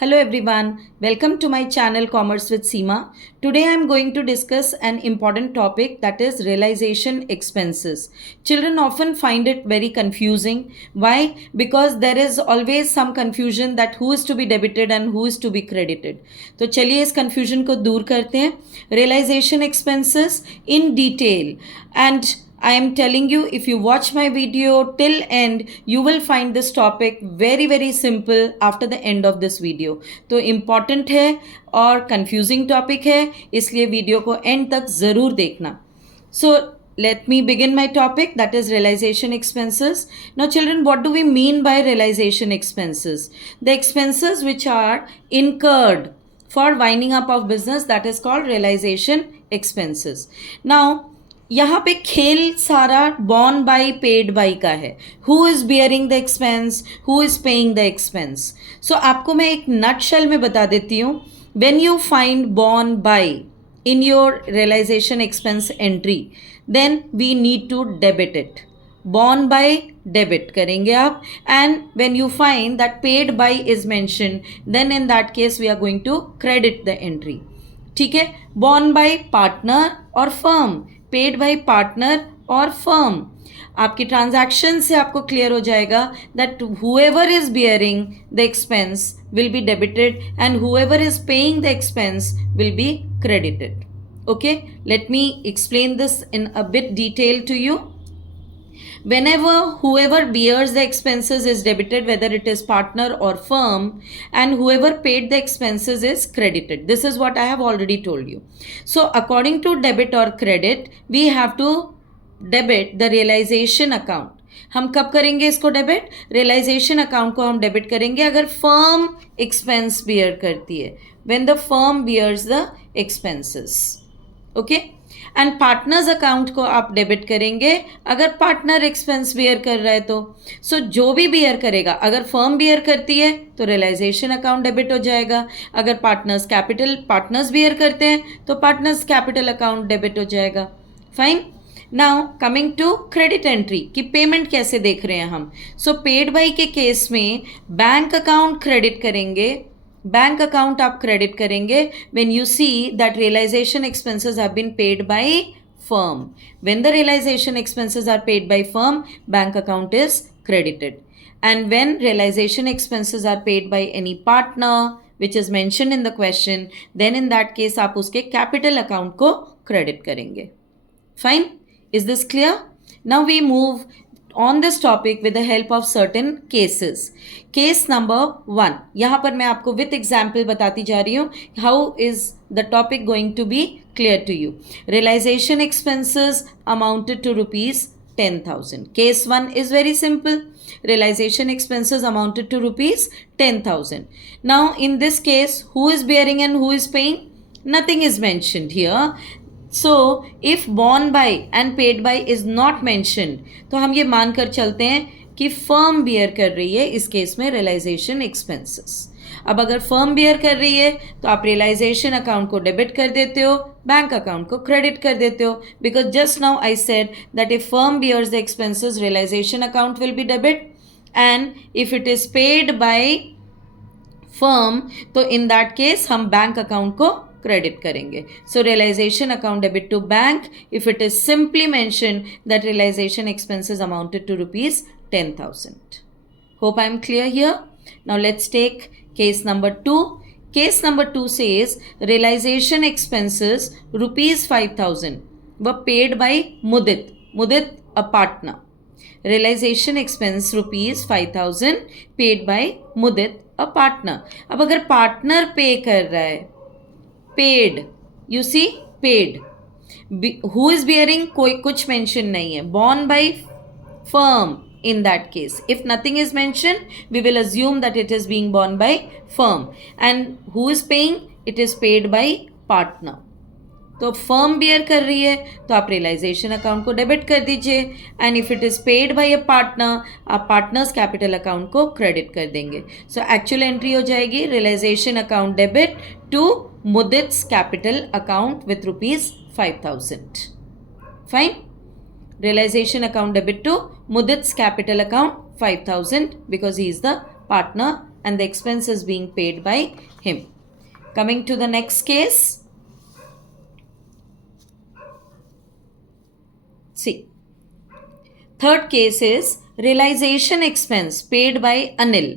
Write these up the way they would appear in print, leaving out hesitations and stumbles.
Hello everyone, welcome to my channel Commerce with Seema. Today I am going to discuss an important topic, that is realization expenses. Children often find it very confusing. Why? Because there is always some confusion that who is to be debited and who is to be credited. तो चलिए इस confusion को दूर करते हैं. Realization expenses in detail, and I am telling you, if you watch my video till end, you will find this topic very simple after the end of this video. तो important है और confusing topic है, इसलिए video को end तक ज़रूर देखना. So let me begin my topic, that is realization expenses. Now children, what do we mean by realization expenses? The expenses which are incurred for winding up of business, that is called realization expenses. Now यहाँ पे खेल सारा born by paid by का है. Who is bearing the expense, who is paying the expense. So आपको मैं एक nutshell में बता देती हूँ. When you find borne by in your realization expense entry, then we need to debit it. Borne by debit करेंगे आप, and when you find that paid by is mentioned, then in that case we are going to credit the entry. ठीक है. Borne by partner और firm, paid by partner और firm. आपकी transaction से आपको clear हो जाएगा that whoever is bearing the expense will be debited and whoever is paying the expense will be credited. Okay, let me explain this in a bit detail to you. Whenever whoever bears the expenses is debited, whether it is partner or firm, and whoever paid the expenses is credited. This is what I have already told you. So according to debit or credit, we have to debit the realization account. हम कब करेंगे इसको debit? Realisation account को हम debit करेंगे अगर firm expense bear करती है, when the firm bears the expenses. Okay. And partners account को आप डेबिट करेंगे अगर पार्टनर एक्सपेंस बियर कर रहा है तो. सो जो भी बियर करेगा, अगर फर्म बियर करती है तो रियलाइजेशन अकाउंट डेबिट हो जाएगा. अगर पार्टनर्स बियर करते हैं तो पार्टनर्स कैपिटल अकाउंट डेबिट हो जाएगा. Fine. Now coming to credit entry कि पेमेंट कैसे देख रहे हैं हम. सो पेड बाई के केस में बैंक अकाउंट क्रेडिट करेंगे. बैंक अकाउंट आप क्रेडिट करेंगे when you see that realisation expenses have been paid by firm. When the realization expenses are paid by firm, bank account is credited. And when realization expenses are paid by any partner which is mentioned in the question, then in that case आप उसके capital account को credit करेंगे. Fine. Is this clear? Now we move on this topic with the help of certain cases. Case number 1. यहाँ पर मैं आपको with example बताती जा रही हूँ. How is the topic going to be clear to you? Realization expenses amounted to rupees 10,000. Case 1 is very simple. Realization expenses amounted to rupees 10,000. Now in this case, who is bearing and who is paying? Nothing is mentioned here. So if borne by and paid by is not mentioned, तो हम ये मानकर चलते हैं कि firm beer कर रही है इस केस में रियलाइजेशन एक्सपेंसेस. अब अगर फर्म बियर कर रही है तो आप रियलाइजेशन अकाउंट को डेबिट कर देते हो, बैंक अकाउंट को क्रेडिट कर देते हो. Because just now I said that if firm bears the expenses, realisation account will be debit, and if it is paid by firm तो इन दैट केस हम बैंक अकाउंट को credit करेंगे. So realisation account debit to bank if it is simply mention that realisation expenses amounted to rupees 10,000. Hope I am clear here. Now let's take case number 2. Case number 2 says realization expenses rupees 5,000 were paid by Mudit a partner. Realization expense rupees 5,000 paid by Mudit a partner. अब अगर partner पे कर रहा है, paid, you see paid. Who is bearing कोई कुछ mention नहीं है. Borne by firm in that case. If nothing is mentioned, we will assume that it is being borne by firm. And who is paying? It is paid by partner. तो firm beer कर रही है तो आप realisation account को debit कर दीजिए, and if it is paid by a partner, आप पार्टनर्स कैपिटल अकाउंट को क्रेडिट कर देंगे. सो एक्चुअल एंट्री हो जाएगी realisation account debit to Mudit's capital account with rupees 5,000. Fine. Realization account debit to Mudit's capital account 5,000 because he is the partner and the expense is being paid by him. Coming to the next case. See, third case is realization expense paid by Anil,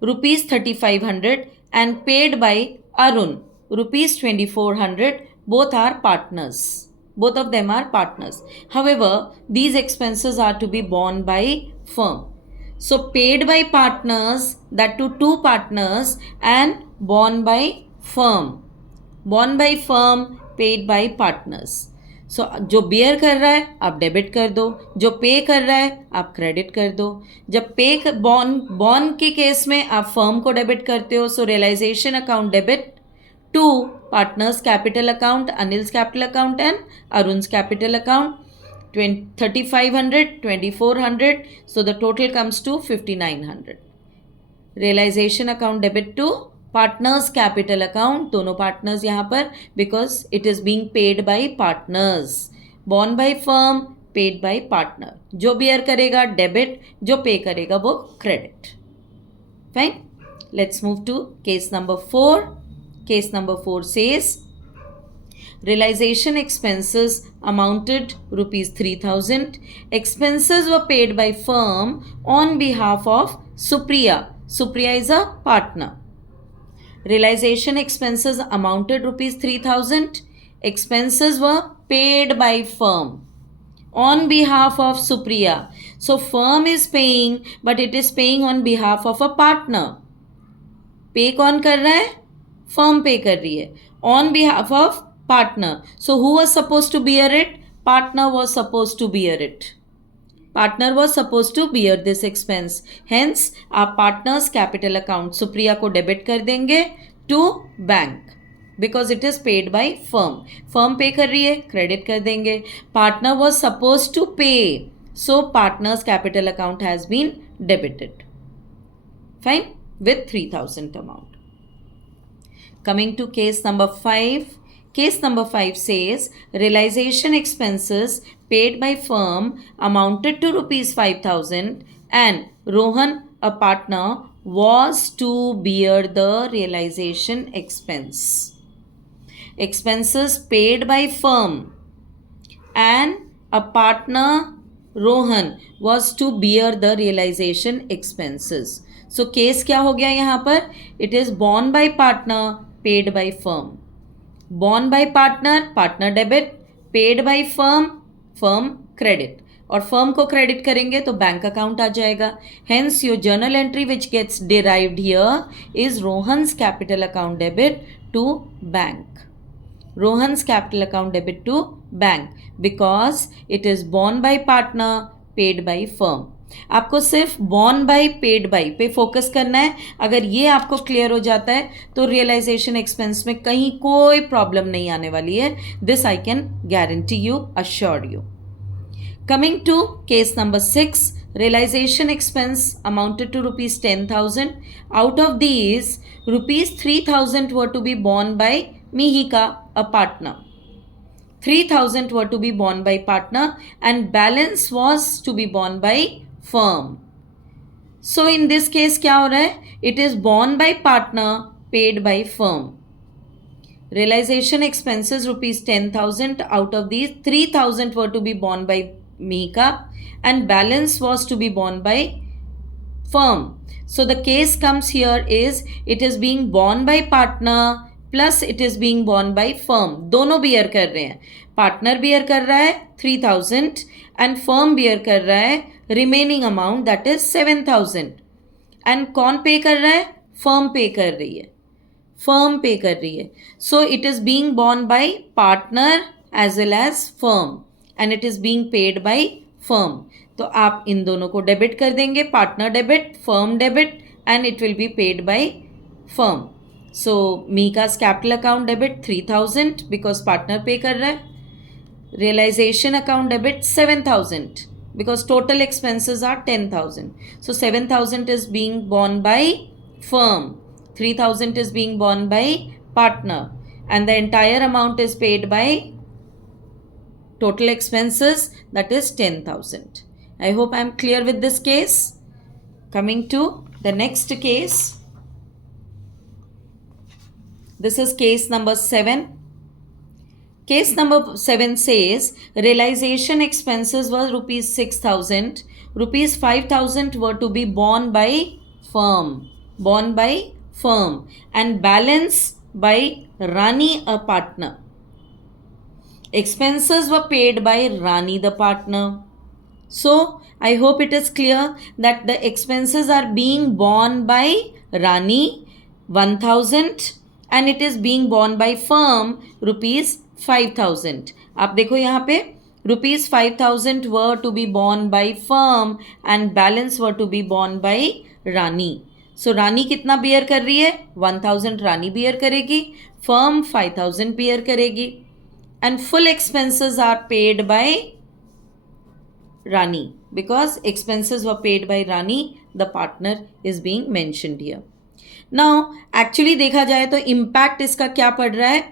rupees 3500, and paid by Arun, rupees 2400. Both are partners. Both of them are partners. However, these expenses are to be borne by firm. So paid by partners, that to two partners, and borne by firm. Borne by firm, paid by partners. सो जो bear कर रहा है आप debit कर दो, जो पे कर रहा है आप क्रेडिट कर दो. जब पे बॉन्ड के केस में आप फर्म को डेबिट करते हो, so realisation account debit to partners capital account, Anil's capital account and Arun's capital account. 3500, 2400, so the total comes to 5900. Realization account debit to partners capital account, दोनों पार्टनर्स यहाँ पर, because it is being paid by partners. Borne by firm, paid by partner. जो bear करेगा debit, जो pay करेगा वो credit. Fine. Let's move to case number 4. Case number 4 says realization expenses amounted rupees 3000. Expenses were paid by firm on behalf of Supriya. Supriya is a partner. Realization expenses amounted rupees 3000. Expenses were paid by firm on behalf of Supriya. So firm is paying, but it is paying on behalf of a partner. Pay कौन कर रहा है? Firm pay कर रही है on behalf of partner. So who was supposed to bear it? Partner was supposed to bear it. Partner was supposed to bear this expense. Hence, आप partners capital account Supriya को debit कर देंगे to bank because it is paid by firm. Firm पे कर रही है, credit कर देंगे. Partner was supposed to pay, so partners capital account has been debited. Fine, with 3000 amount. Coming to case number 5. Case number 5 says realization expenses paid by firm amounted to rupees 5000 and Rohan, a partner, was to bear the realization expense. Expenses paid by firm and a partner, Rohan, was to bear the realization expenses. So case क्या हो गया यहाँ पर? It is borne by partner, paid by firm. Borne by partner, partner debit. Paid by firm, firm credit. और firm को credit करेंगे तो bank account आ जाएगा. Hence your journal entry which gets derived here is Rohan's capital account debit to bank. Rohan's capital account debit to bank because it is borne by partner, paid by firm. आपको सिर्फ borne by, paid by पे focus करना है. अगर ये आपको clear हो जाता है तो रियलाइजेशन एक्सपेंस में कहीं कोई प्रॉब्लम नहीं आने वाली है. This I can guarantee you, assure you. Coming to case number 6. realization expense amounted to rupees 10,000. Out of these, rupees 3,000 were to be borne by Mihika, a partner. 3,000 were to be borne by partner and balance was to be borne by firm. So in this case क्या हो रहा है? It is borne by partner, paid by firm. Realization expenses rupees 10,000. Out of these 3,000 were to be borne by Mihika and balance was to be borne by firm. So the case comes here is it is being borne by partner plus it is being borne by firm. दोनों beer कर रहे हैं. Partner beer कर रहा है 3,000 and firm beer कर रहा है remaining amount that is 7,000. And कौन पे कर रहा है? फर्म पे कर रही है. फर्म पे कर रही है. So it is being borne by partner as well as firm and it is being paid by firm. तो आप इन दोनों को डेबिट कर देंगे. Partner debit, firm debit and it will be paid by firm. So Mika's capital account debit 3,000 because partner पे कर रहा है. Realisation account debit 7,000 because total expenses are 10,000. So 7,000 is being borne by firm, 3,000 is being borne by partner, and the entire amount is paid by total expenses, that is 10,000. I hope I am clear with this case. Coming to The next case, this is case number 7. Case number 7 says realization expenses were rupees 6,000. Rupees 5,000 were to be borne by firm. And balance by Rani, a partner. Expenses were paid by Rani, the partner. So, I hope it is clear that the expenses are being borne by Rani, 1,000, and it is being borne by firm, rupees 5,000. आप देखो यहाँ पे rupees 5,000 were to be borne by firm and balance were to be borne by Rani. So, Rani कितना bear कर रही है? 1,000 Rani bear करेगी, firm 5,000 bear करेगी, and full expenses are paid by Rani, because expenses were paid by Rani, the partner is being mentioned here. Now, actually देखा जाए तो impact इसका क्या पड़ रहा है?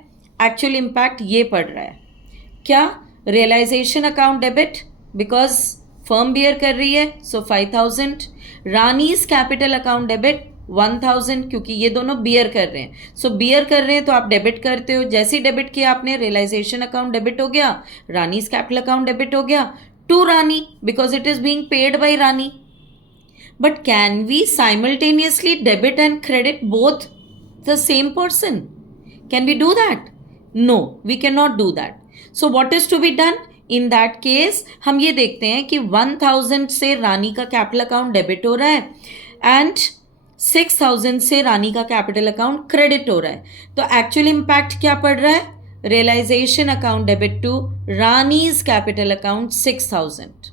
Actual impact ये पड़ रहा है क्या? Realization account debit, because firm bear कर रही है, so 5,000. Rani's capital account debit 1,000, क्योंकि ये दोनों बियर कर रहे हैं. सो बियर कर रहे हैं तो आप डेबिट करते हो. जैसे ही डेबिट किया आपने, रियलाइजेशन अकाउंट डेबिट हो गया, रानीज कैपिटल अकाउंट डेबिट हो गया to Rani, because it is being paid by Rani. But can we simultaneously debit and credit both the same person? Can we do that? No, we cannot do that. So what is to be done? In that case, हम ये देखते हैं कि 1,000 से रानी का capital account debit हो रहा है एंड 6,000 से रानी का कैपिटल अकाउंट क्रेडिट हो रहा है. तो एक्चुअल इम्पैक्ट क्या पड़ रहा है? Realization account debit to Rani's capital account 6,000.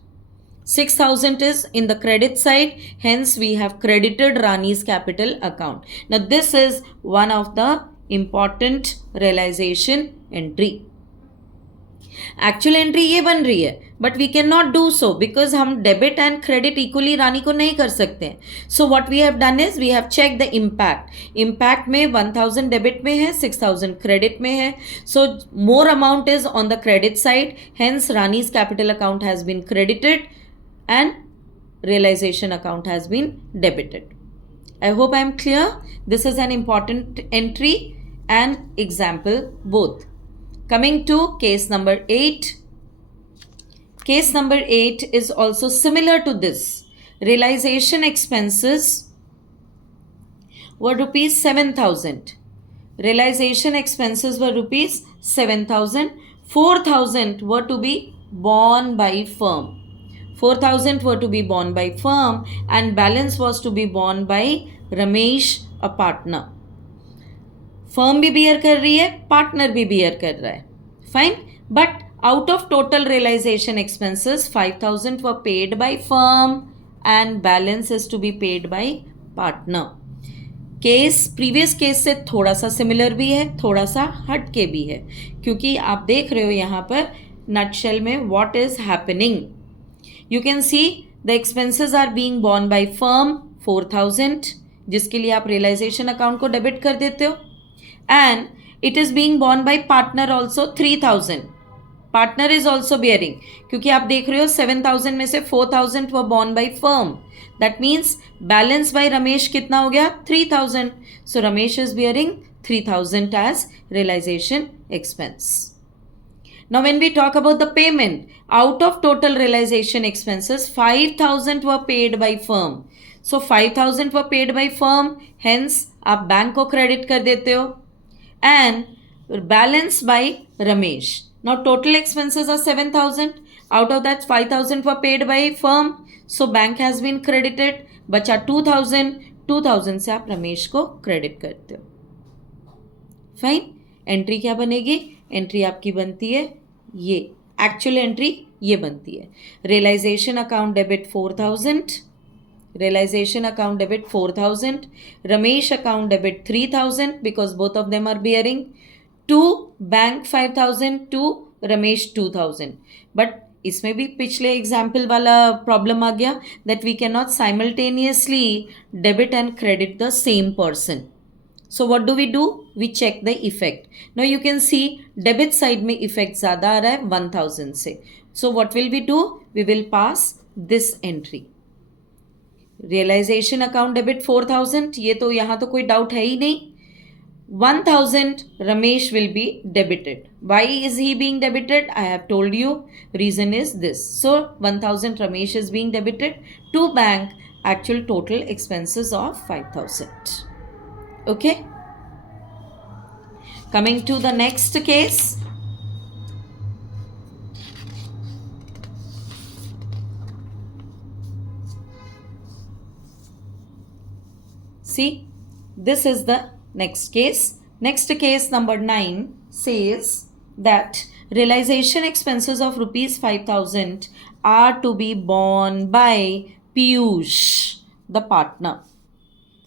6,000 is in the credit side, hence we have credited Rani's capital account. Now this is one of the important realization entry. Actual entry ये बन रही है, but we can not do so because हम debit and credit equally Rani को नहीं कर सकते हैं. So what we have done is we have check the impact में 1,000 डेबिट में है, 6,000 क्रेडिट में है. So more amount is on the credit side, hence Rani's capital account has been credited and realization account has been debited. I hope I am clear. This is an important entry and example both. Coming to case number 8. Case number 8 is also similar to this. Realization expenses were rupees 7,000. Realization expenses were rupees 7,000. 4,000 were to be borne by firm. 4,000 were to be borne by firm and balance was to be borne by Ramesh, a partner. Firm भी bear कर रही है, partner भी bear कर रहा है. Fine, but out of total realization expenses 5,000 were paid by firm and balance is to be paid by partner. Case previous case से थोड़ा सा सिमिलर भी है, थोड़ा सा हट के भी है, क्योंकि आप देख रहे हो यहाँ पर नटशेल में what is happening. You can see the expenses are being borne by firm 4,000, जिसके लिए आप realization account को डेबिट कर देते हो, and it is being borne by partner also 3,000. Partner is also bearing, क्योंकि आप देख रहे हो 7,000 में से 4,000 were borne by firm. That means balance by Ramesh कितना हो गया? 3,000. So Ramesh is bearing 3,000 as realization expense. Now when we talk about the payment, out of total realization expenses, 5,000 were paid by firm. So 5,000 were paid by firm, hence आप bank को credit कर देते हो, and balance by Ramesh. Now total expenses are 7,000. Out of that 5,000 were paid by firm, so bank has been credited. बचा 2,000. 2,000 से आप रमेश को credit करते हो. फाइन, एंट्री क्या बनेगी? एंट्री आपकी बनती है ये, एक्चुअल एंट्री ये बनती है. Realisation account debit 4,000, realization account debit 4,000, Ramesh account debit 3,000 because both of them are bearing, to bank 5,000, to Ramesh 2,000. But इसमें भी पिछले एग्जाम्पल वाला प्रॉब्लम आ गया that we cannot simultaneously debit and credit the same person. So what do? We check the effect. Now you can see debit side में effect ज़्यादा आ रहा है 1,000 से. So what will we do? We will pass this entry. Realization account debit 4000, ये तो यहाँ तो कोई डाउट है ही नहीं. 1000 Ramesh will be debited. Why is he being debited? I have told you. Reason is this. So 1000 Ramesh is being debited to bank. Actual total expenses of 5000. Okay. Coming to the next case. See, this is the next case. Next case number 9 says that realization expenses of rupees 5000 are to be borne by Piyush, the partner.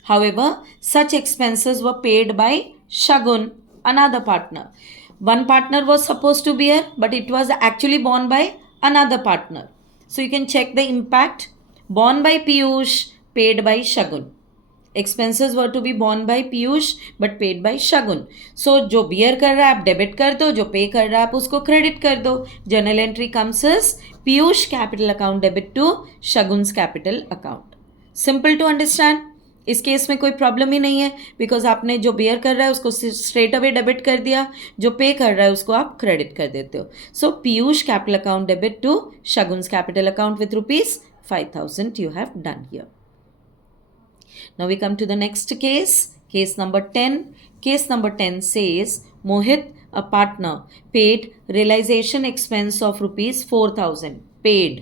However, such expenses were paid by Shagun, another partner. One partner was supposed to bear, but it was actually borne by another partner. So you can check the impact. Borne by Piyush, paid by Shagun. Expenses were to be borne by Piyush but paid by Shagun. So जो bear कर रहा है आप debit कर दो, जो पे कर रहा है आप उसको क्रेडिट कर दो. Journal entry comes as Piyush capital account debit to Shagun's capital account. Simple to understand. इस केस में कोई प्रॉब्लम ही नहीं है बिकॉज आपने जो बियर कर रहा है उसको स्ट्रेट अवे डेबिट कर दिया, जो पे कर रहा है उसको आप क्रेडिट कर देते हो. So Piyush capital account debit to Shagun's capital account with ₹5000 you have done here. Now we come to the next case, case number 10. Case number 10 says Mohit, a partner, paid realization expense of ₹4000 paid,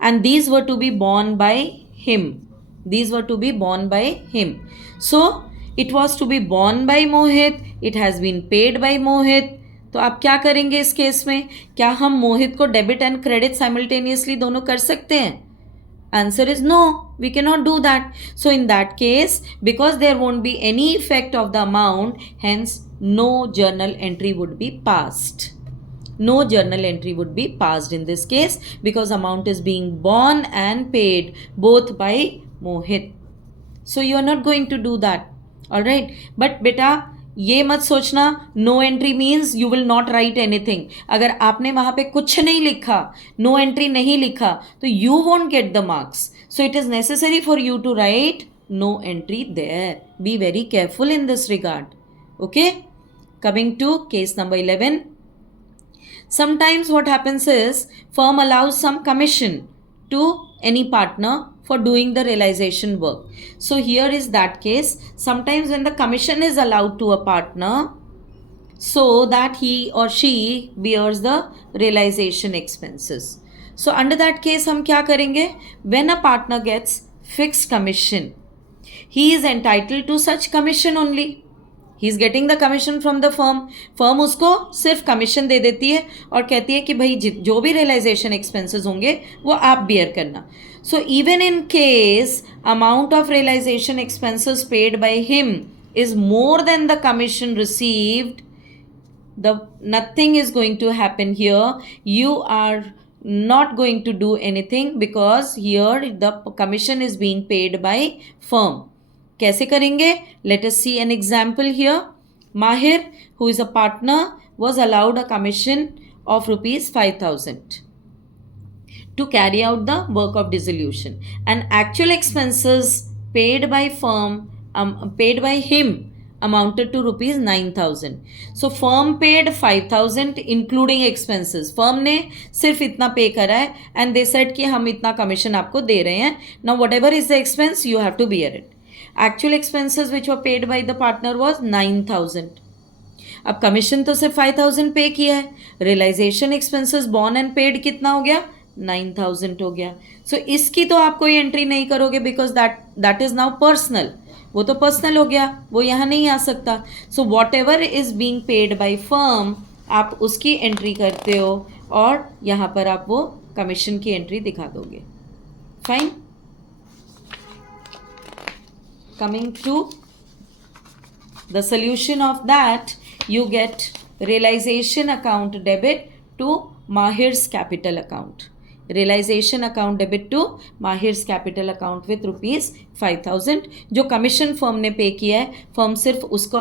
and these were to be borne by him. These were to be borne by him. So it was to be borne by Mohit. It has been paid by Mohit. तो आप क्या करेंगे इस case में? क्या हम मोहित को debit and credit simultaneously दोनों कर सकते हैं? Answer is no, we cannot do that. So in that case, because there won't be any effect of the amount, hence no journal entry would be passed. No journal entry would be passed in this case because amount is being borne and paid both by Mohit. So you are not going to do that. Alright. But beta, ये मत सोचना no entry means you will not write anything. अगर आपने वहां पे कुछ नहीं लिखा, नो एंट्री नहीं लिखा, तो you won't get the marks. So it is necessary for you to write no entry there. Be very careful in this regard. Okay. Coming to case number 11. Sometimes what happens is firm allows some commission to any partner for doing the realization work. So here is that case. Sometimes when the commission is allowed to a partner so that he or she bears the realization expenses. So under that case हम क्या करेंगे? When a partner gets fixed commission, he is entitled to such commission only. He is getting the commission from the firm. Firm उसको सिर्फ commission दे देती है और कहती है कि भाई जो भी रियलाइजेशन एक्सपेंसेस होंगे वो आप बियर करना. So even in case amount of realization expenses paid by him is more than the commission received, nothing is going to happen here. You are not going to do anything because here the commission is being paid by firm. कैसे करेंगे? Let us see an example here. Mahir, who is a partner, was allowed a commission of ₹5000 to carry out the work of dissolution, and actual expenses paid by firm paid by him amounted to ₹9,000. So firm paid 5,000 including expenses. Firm ने सिर्फ इतना पे करा है and they said कि हम इतना commission आपको दे रहे हैं. Now whatever is the expense you have to bear it. Actual expenses which were paid by the partner was 9,000. अब कमीशन तो सिर्फ 5,000 पे किया है, realization expenses borne and paid कितना हो गया? 9,000 हो गया. सो इसकी तो आप कोई एंट्री नहीं करोगे because that is now personal. वो तो पर्सनल हो गया, वो यहाँ नहीं आ सकता. So what ever is being paid by firm आप उसकी एंट्री करते हो और यहाँ पर आप वो कमीशन की एंट्री दिखा दोगे. Fine. Coming to the solution of that, you get realization account debit to Mahir's capital account. Realization account debit to Mahir's capital account with ₹5,000. जो कमीशन फर्म ने पे किया है, फर्म सिर्फ उसको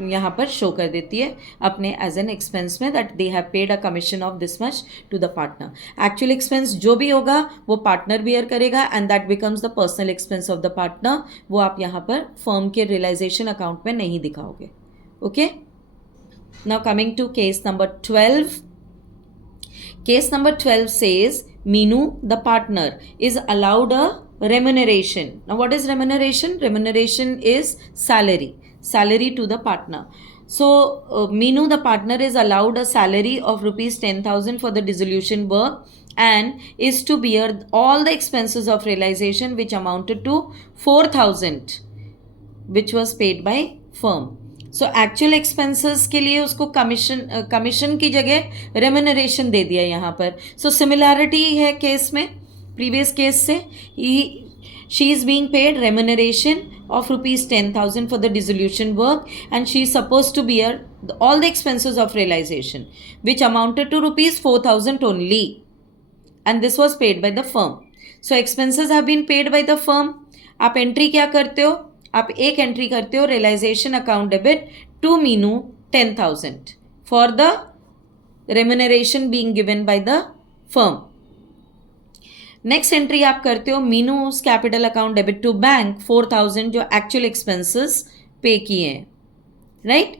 यहाँ पर शो कर देती है अपने एज एन एक्सपेंस में that they have paid a commission of this much to the partner. Actual expense जो भी होगा वो पार्टनर बियर करेगा and that becomes the personal expense of the partner. वो आप यहाँ पर फर्म के रियलाइजेशन अकाउंट में नहीं दिखाओगे। Okay, now coming to case number 12। Case number 12 says Meenu, the partner, is allowed a remuneration. Now, what is remuneration? Remuneration is salary to the partner. So, Meenu, the partner, is allowed a salary of rupees 10,000 for the dissolution work and is to bear all the expenses of realization which amounted to 4,000, which was paid by firm. So actual expenses के लिए उसको commission की जगह remuneration दे दिया यहाँ पर। सो similarity है case में प्रीवियस केस से। She is being paid remuneration of rupees 10,000 for the dissolution work and she is supposed to bear all the expenses of realization which amounted to rupees 4,000 only, and this was paid by the firm. So expenses have been paid by the firm. आप entry क्या करते हो? आप एक entry करते हो realisation account debit to Meenu 10,000 for the remuneration being given by the firm. Next entry आप करते हो Meenu's capital account debit to bank 4,000 जो एक्चुअल एक्सपेंसेस पे किए हैं, राइट।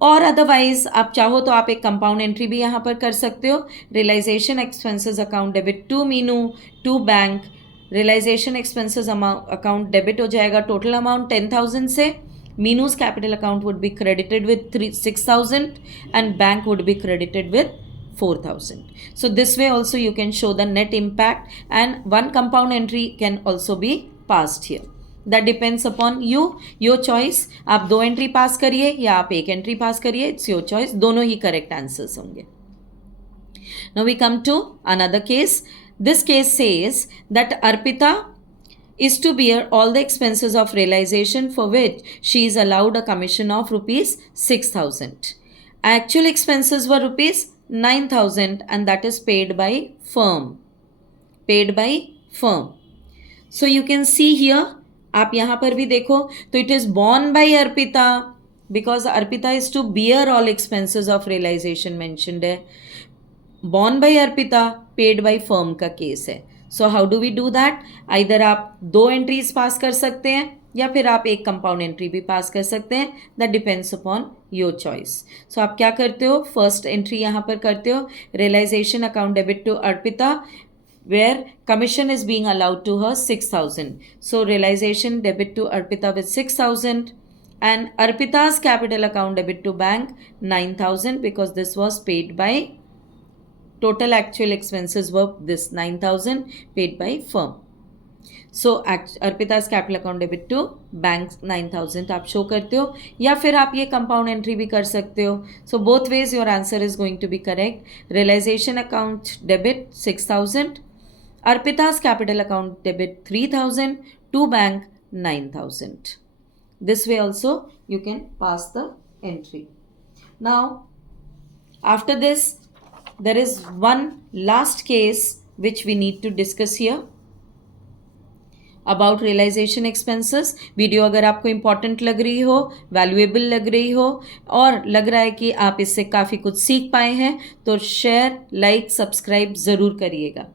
और अदरवाइज आप चाहो तो आप एक कंपाउंड एंट्री भी यहाँ पर कर सकते हो, realisation expenses account debit to Meenu to bank. Realisation expenses account debit हो जाएगा टोटल अमाउंट 10,000 से। Meenu's capital account would be credited with 6,000 and bank would be credited with 4,000. So this way also you can show the net impact and one compound entry can also be passed here. That depends upon you, your choice. आप दो entry पास करिए या आप एक entry पास करिए, it's your choice. दोनों ही correct answers होंगे। Now we come to another case. This case says that Arpita is to bear all the expenses of realization for which she is allowed a commission of rupees 6,000. Actual expenses were rupees 9,000 and that is paid by firm. So you can see here, आप यहाँ पर भी देखो तो it is borne by Arpita because Arpita is to bear all expenses of realization mentioned है। borne by Arpita, paid by firm का case है। So how do we do that? Either आप दो एंट्रीज पास कर सकते हैं या फिर आप एक कंपाउंड एंट्री भी पास कर सकते हैं, that depends upon your choice. So आप क्या करते हो, फर्स्ट एंट्री यहाँ पर करते हो realisation account debit to Arpita where commission is being allowed to her 6,000. So realization debit to Arpita with 6,000 and Arpita's capital account debit to bank 9,000 because this was paid by total actual expenses were this 9,000 paid by firm. So Arpita's capital account debit to bank 9,000 आप show करते हो या फिर आप ये compound entry भी कर सकते हो। So both ways your answer is going to be correct. Realization account debit 6,000, Arpita's capital account debit 3,000, to bank 9,000. This way also you can pass the entry. Now after this there is one last case which we need to discuss here about realization expenses. Video अगर आपको important लग रही हो, valuable लग रही हो और लग रहा है कि आप इससे काफ़ी कुछ सीख पाए हैं तो शेयर, लाइक, सब्सक्राइब ज़रूर करिएगा।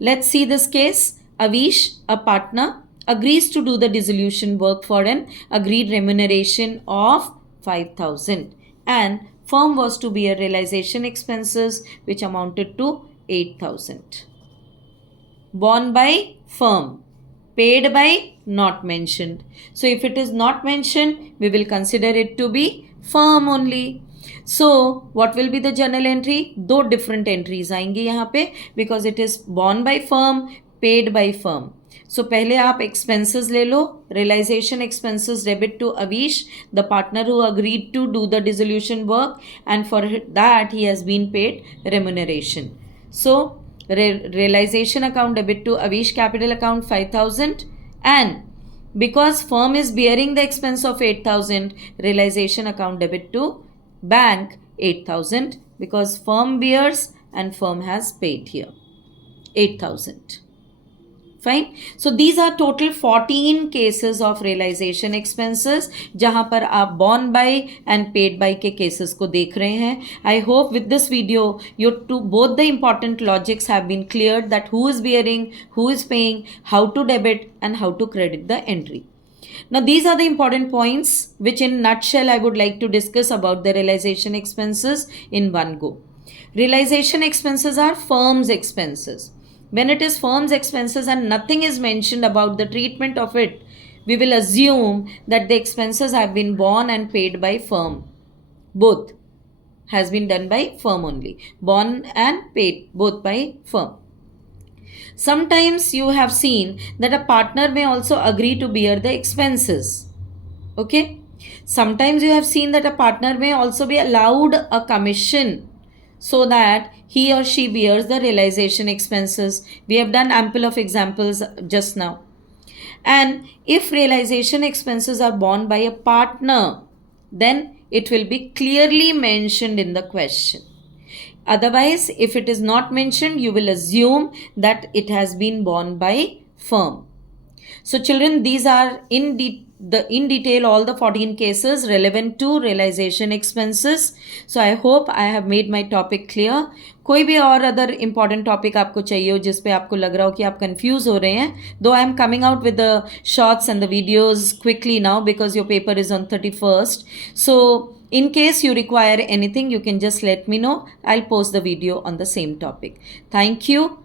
Let's see this case. Avish, a partner, agrees to do the dissolution work for an agreed remuneration of 5,000 and firm was to bear realization expenses which amounted to 8,000. Borne by firm, paid by not mentioned. So if it is not mentioned, we will consider it to be firm only. So what will be the journal entry? दो different entries आएंगी यहाँ पे because it is borne by firm, paid by firm. सो पहले आप expenses ले लो, realization expenses debit to Avish the partner who agreed to do the dissolution work and for that he has been paid remuneration. So realisation account debit to Avish capital account 5,000 and because firm is bearing the expense of 8,000, realization account debit to bank 8,000 because firm bears and firm has paid here 8,000. Fine. So these are total 14 cases of realization expenses जहां पर आप borne by and paid by के cases को देख रहे हैं. I hope with this video your two both the important logics have been cleared that who is bearing, who is paying, how to debit and how to credit the entry. Now these are the important points which in nutshell I would like to discuss about the realization expenses in one go. Realization expenses are firm's expenses. When it is firm's expenses and nothing is mentioned about the treatment of it, we will assume that the expenses have been borne and paid by firm. Both has been done by firm only. Borne and paid both by firm. Sometimes you have seen that a partner may also agree to bear the expenses. Okay? Sometimes you have seen that a partner may also be allowed a commission so that he or she bears the realization expenses. We have done ample of examples just now. And if realization expenses are borne by a partner, then it will be clearly mentioned in the question. Otherwise, if it is not mentioned, you will assume that it has been borne by firm. So children, these are in detail all the 14 cases relevant to realization expenses. So I hope I have made my topic clear. कोई भी और other important topic आपको चाहिए हो जिस पे आपको लग रहा हो कि आप कंफ्यूज हो रहे हैं, दो I am coming out with the shorts and the videos quickly now because your paper is on 31st. So in case you require anything, you can just let me know. I'll post the video on the same topic. Thank you.